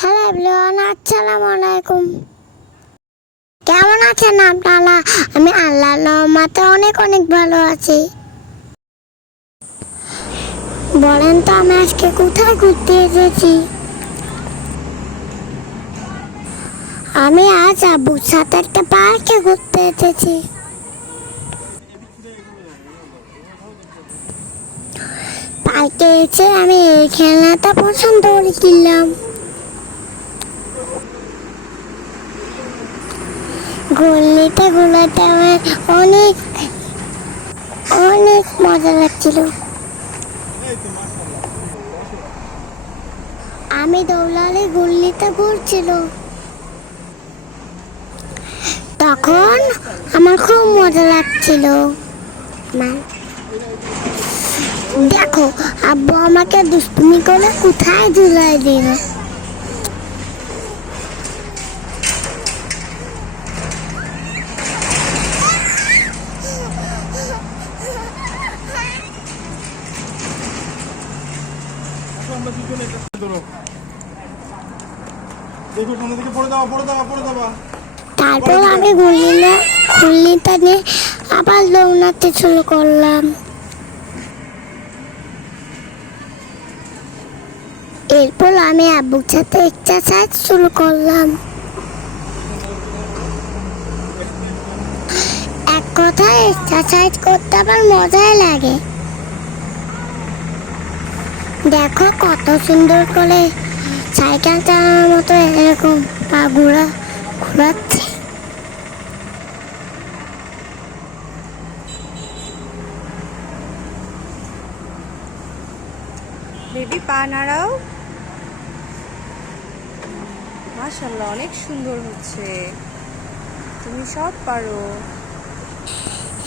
Hello everyone, আসসালামু আলাইকুম। কেমন আছেন আপনারা? আমি আল্লাহ রহমাতে অনেক অনেক ভালো আছি। বলেন তো আমি আজকে কোথায় ঘুরতে এসেছি? আমি আজ আব্বুর সাথে একটা পার্কে ঘুরতে এসেছি। পার্কে এসে আমি এই খেলাটা পছন্দ করে কিনলাম। গল্লিতে ঘোরাতে আমার অনেক অনেক মজা লাগছিল। আমি দৌড়ালে গল্লিতে ঘুরছিল। তখন আমার খুব মজা লাগছিল। দেখো, আব্বু আমাকে দুষ্টুমি করে কোথায় ঝুলাই দিল? দুজনে ধরো। দেখো পড়ে যাওয়া পড়ে যাওয়া পড়ে যাওয়া তারপর আমি গুলিটা গুলিটা আবার দৌড়াতে শুরু করলাম। এরপর আমি আব্বুর সাথে এক্সারসাইজ শুরু করলাম। এক কথায় এক্সারসাইজ করতে আমার মজাই লাগে। দেখো কত সুন্দর করে সাইকেল চালানোর মতো এরকম পা ঘোরা ঘোরাচ্ছে। বেবি পা নাড়াও। মাশাল্লাহ অনেক সুন্দর হচ্ছে। তুমি সব পারো।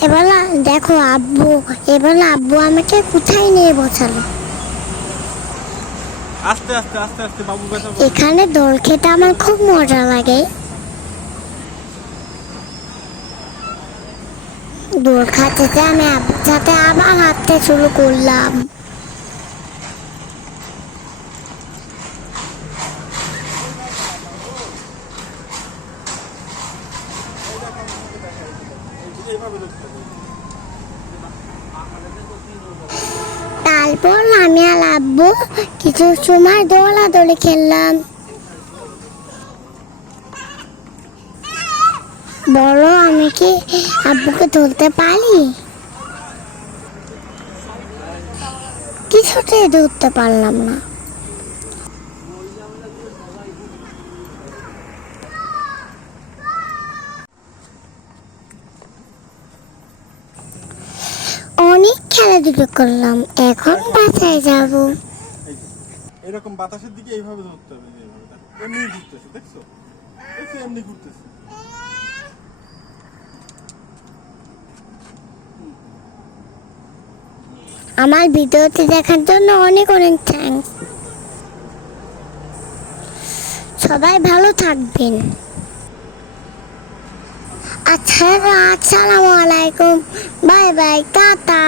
এবার দেখো আব্বু এবার আব্বু আমাকে কোথায় নিয়ে বসালো? আস্তে আস্তে আস্তে আস্তে বাবু ব্যথা এখানে দোল খেতে আমার খুব মজা লাগে। দোল খাতে আমি সাথে আবার হাঁটতে শুরু করলাম। এইভাবে ধরতে হবে। তারপর আমি আর আব্বু কিছু সময় দৌড়াদৌড়ি খেললাম। বলো, আমি কি আব্বুকে ধরতে পারি? কিছুতেই ধরতে পারলাম না অনেক খেলাধুলো করলাম এখন বাসায় যাব। এরকম বাতাসের দিকে এইভাবে ধরতে হবে। এমনি ঘুরতেছে দেখছ? দেখছ এমনি ঘুরতেছে। আমার ভিডিওটি দেখার জন্য অনেক অনেক থ্যাঙ্কস সবাই ভালো থাকবেন। আচ্ছা আসসালামু আলাইকুম। Bye bye tata.